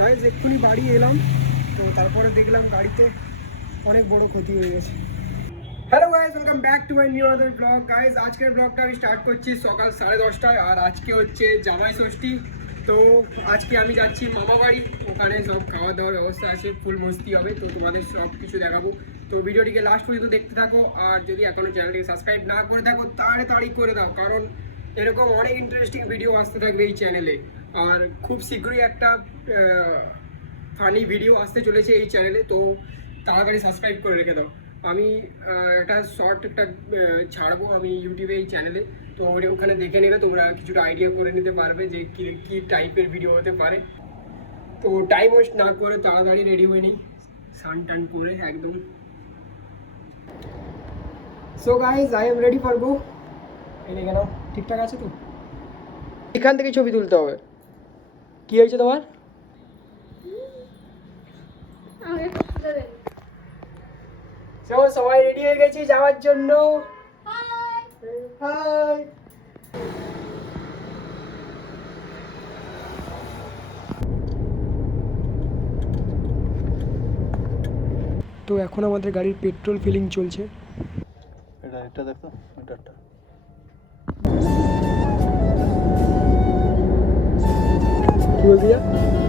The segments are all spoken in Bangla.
গাইজ, এক্ষুনি বাড়ি এলাম। তো তারপরে দেখলাম গাড়িতে অনেক বড় ক্ষতি হয়ে গেছে। Hello guys welcome back to my new other blog guys আজকের ব্লগটা আমি স্টার্ট করছি সকাল সাড়ে দশটায়, আর আজকে হচ্ছে জামাই ষষ্ঠী। তো আজকে আমি যাচ্ছি মামা বাড়ি। ওখানে সব খাওয়া দাওয়ার ব্যবস্থা আছে, ফুল মস্তি হবে, তো তোমাদের সব কিছু দেখাবো। তো ভিডিওটিকে লাস্ট পর্যন্ত দেখতে থাকো, আর যদি এখনও চ্যানেলটিকে সাবস্ক্রাইব না করে থাকো, তাড়াতাড়ি করে দাও, কারণ এরকম অনেক ইন্টারেস্টিং ভিডিও আসতে থাকবে এই চ্যানেলে আর খুব শীঘ্রই একটা ফানি ভিডিও আসতে চলেছে এই চ্যানেলে তো তাড়াতাড়ি সাবস্ক্রাইব করে রেখে দাও। আমি একটা শর্ট একটা ছাড়বো আমি ইউটিউবে এই চ্যানেলে তো ওখানে দেখে নেবে তোমরা কিছুটা আইডিয়া করে নিতে পারবে যে কী কী টাইপের ভিডিও হতে পারে। তো টাইম ওয়েস্ট না করে তাড়াতাড়ি রেডি হয়ে নিই সান টান করে একদম। So guys I am ready for go দেখে নাও, ঠিকঠাক আছে তো? এখান থেকে ছবি তুলতে হবে। কি হয়েছে তোমার? সবাই রেডি হয়ে গেছি যাওয়ার জন্য? হাই তো এখন আমাদের গাড়ির পেট্রোল ফিলিং চলছে। এটা এটা দেখো মিটারটা কি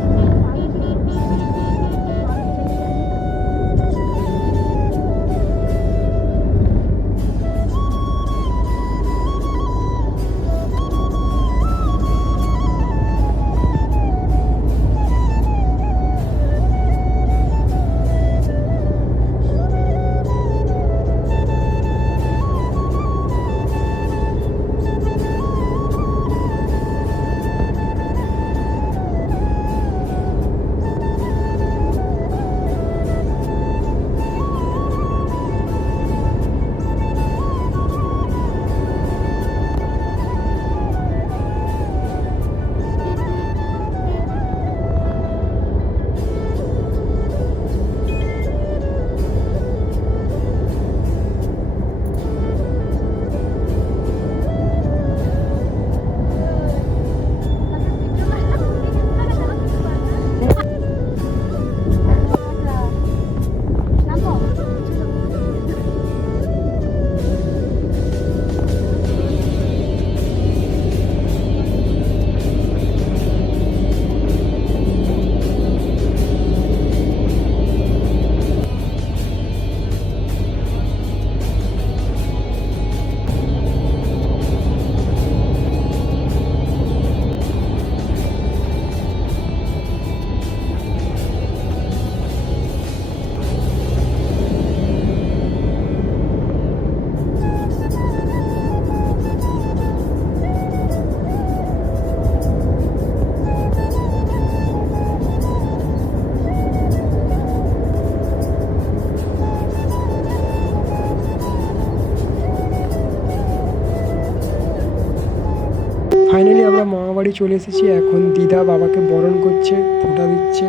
বাড়ি চলে এসেছি। এখন দিদা বাবাকে বরণ করছে, ফোঁটা দিচ্ছে।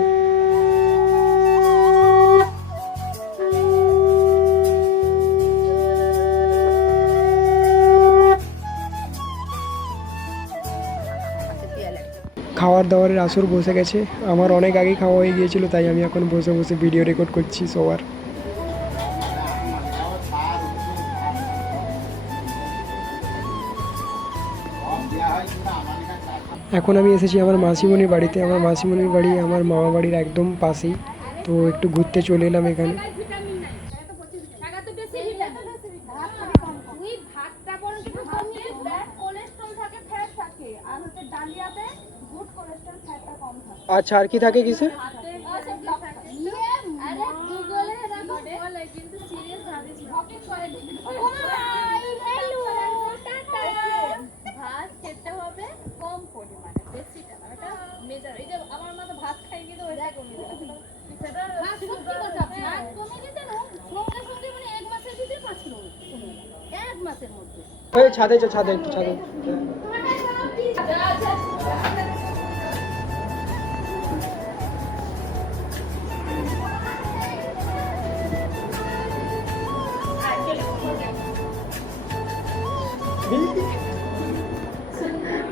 খাওয়ার দাওয়ারের আসর বসে গেছে। আমার অনেক আগেই খাওয়া হয়ে গিয়েছিল, তাই আমি এখন বসে বসে ভিডিও রেকর্ড করছি সবার। এখন আমি এসেছি আমার মাসিমণির বাড়িতে। আমার মাসিমণির বাড়ি আমার মামা বাড়ির একদম পাশেই। তো একটু ঘুরতে চলে এলাম এখানে। আচ্ছা আর কি থাকে তুই ছাদে ছাদে ছাদে।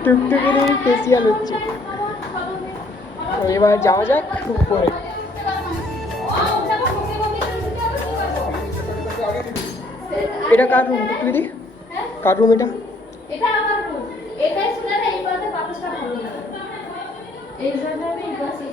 টুকটুকি স্পেশিয়াল হচ্ছে এবার যাওয়া যাক উপরে। এটা কার রুম দিদি? কার রুম এটা? এটা আমার রুম এটাই ছিল না এই পাশে বাতাসটা ভালো লাগে এই জন্য আমি এই পাশে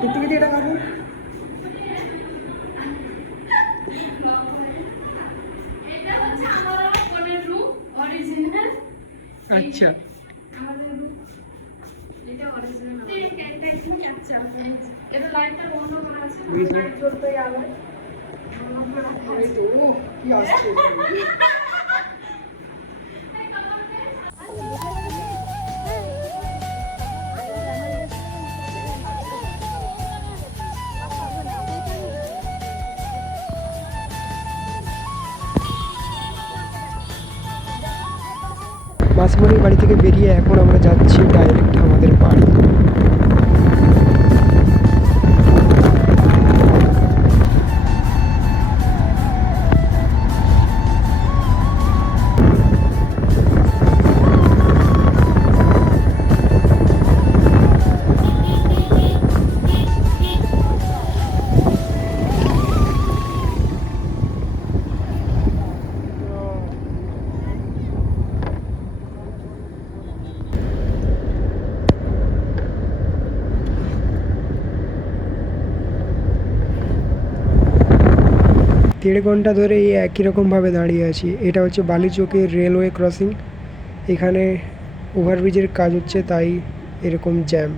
টুকটুকি এটা কার রুম এটা হচ্ছে আমার আমার বোনের রুম অরিজিনাল আচ্ছা আমাদের রুম এটা মাসিমণির বাড়ি থেকে বেরিয়ে এখন আমরা যাচ্ছি ডাইরেক্ট দেড় ঘণ্টা ধরে এই একই রকমভাবে দাঁড়িয়ে আছি। এটা হচ্ছে বালিচকের রেলওয়ে ক্রসিং। এখানে ওভারব্রিজের কাজ হচ্ছে তাই এরকম জ্যাম।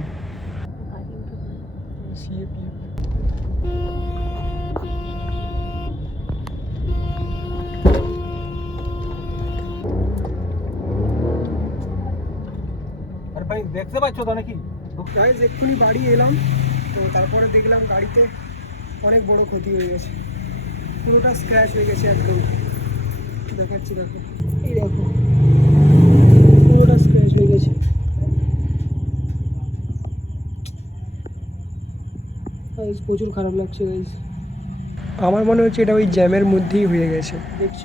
ভাই দেখতে পাচ্ছ তো নাকি? এক্ষুনি বাড়ি এলাম তো তারপরে দেখলাম গাড়িতে অনেক বড় ক্ষতি হয়ে গেছে। পুরোটা স্ক্র্যাচ হয়ে গেছে একদম। দেখাচ্ছি দেখো। এই দেখো। পুরোটা স্ক্র্যাচ হয়ে গেছে। প্রচুর খারাপ লাগছে গাইজ আমার মনে হচ্ছে এটা ওই জ্যামের মধ্যেই হয়ে গেছে। দেখছ?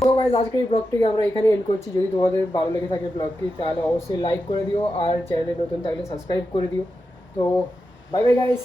তো গাইজ আজকের এই ব্লগটিকে আমরা এখানে এন্ড করছি। যদি তোমাদের ভালো লেগে থাকে ব্লগটি তাহলে অবশ্যই লাইক করে দিও আর চ্যানেলে নতুন থাকলে সাবস্ক্রাইব করে দিও। তো বাই বাই গাইস